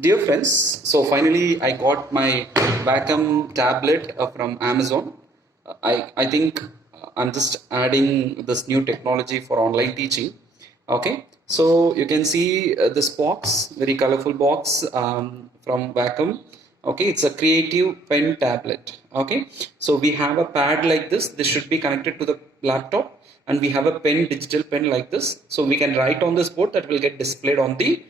Dear friends, so finally I got my Wacom tablet from Amazon. I think I'm just adding this new technology for online teaching. Okay, so you can see this box, very colorful box from Wacom. Okay, it's a creative pen tablet. Okay, so we have a pad like this. This should be connected to the laptop, and we have a pen, digital pen like this. So we can write on this board that will get displayed on the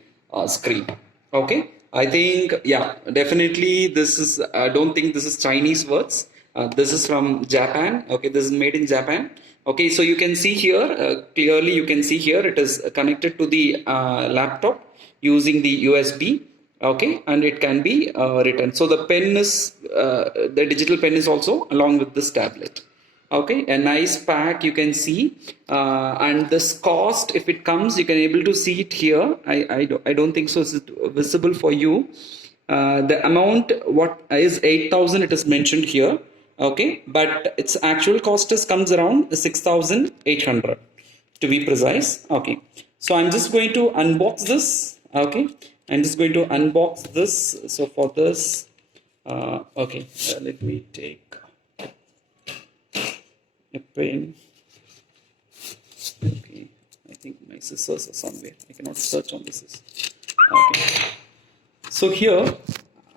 screen. Okay, I think, yeah, definitely this is, I don't think this is Chinese words. This is from Japan. Okay, this is made in Japan. Okay, so you can see here, clearly you can see here, it is connected to the laptop using the USB. Okay, and it can be written. So the pen is, the digital pen is also along with this tablet. Okay, a nice pack you can see, and this cost, if it comes, you can able to see it here. I don't think so it's visible for you. The amount what is 8,000, it is mentioned here. Okay, but its actual cost is comes around 6,800 to be precise. Okay, so I'm just going to unbox this. Okay, I'm just going to unbox this. So for this, okay, let me take a pen. Okay, I think my scissors are somewhere. I cannot search on this. Okay, so here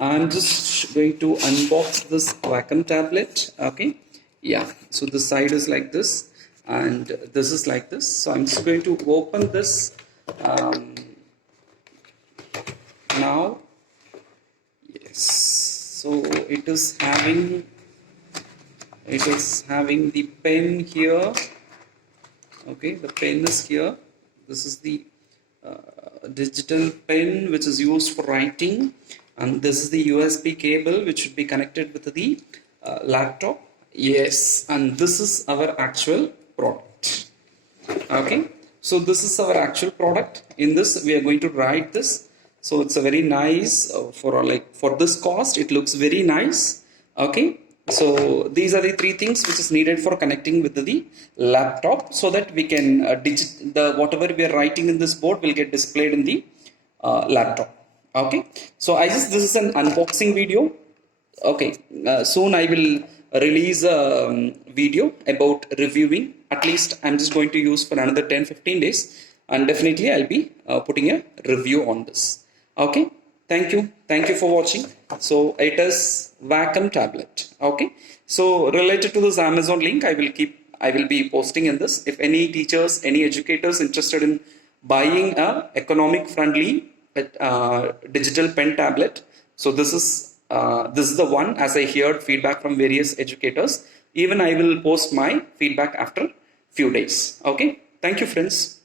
I'm just going to unbox this Wacom tablet. Okay, yeah, so the side is like this and this is like this. So I'm just going to open this now. Yes, so it is having the pen here. Okay, the pen is here. This is the digital pen which is used for writing, and this is the USB cable which should be connected with the laptop. Yes, and this is our actual product. Okay, so this is our actual product. In this we are going to write this. So it's a very nice for this cost, it looks very nice. Okay, so these are the three things which is needed for connecting with the laptop, so that we can whatever we are writing in this board will get displayed in the laptop. Okay, so this is an unboxing video. Okay, soon I will release a video about reviewing. At least I'm just going to use for another 10-15 days, and definitely I'll be putting a review on this. Okay, thank you for watching. So it is Wacom tablet. Okay, so related to this Amazon link, I will be posting in this. If any teachers, any educators interested in buying a economic friendly digital pen tablet, so this is the one, as I heard feedback from various educators. Even I will post my feedback after few days. Okay, thank you friends.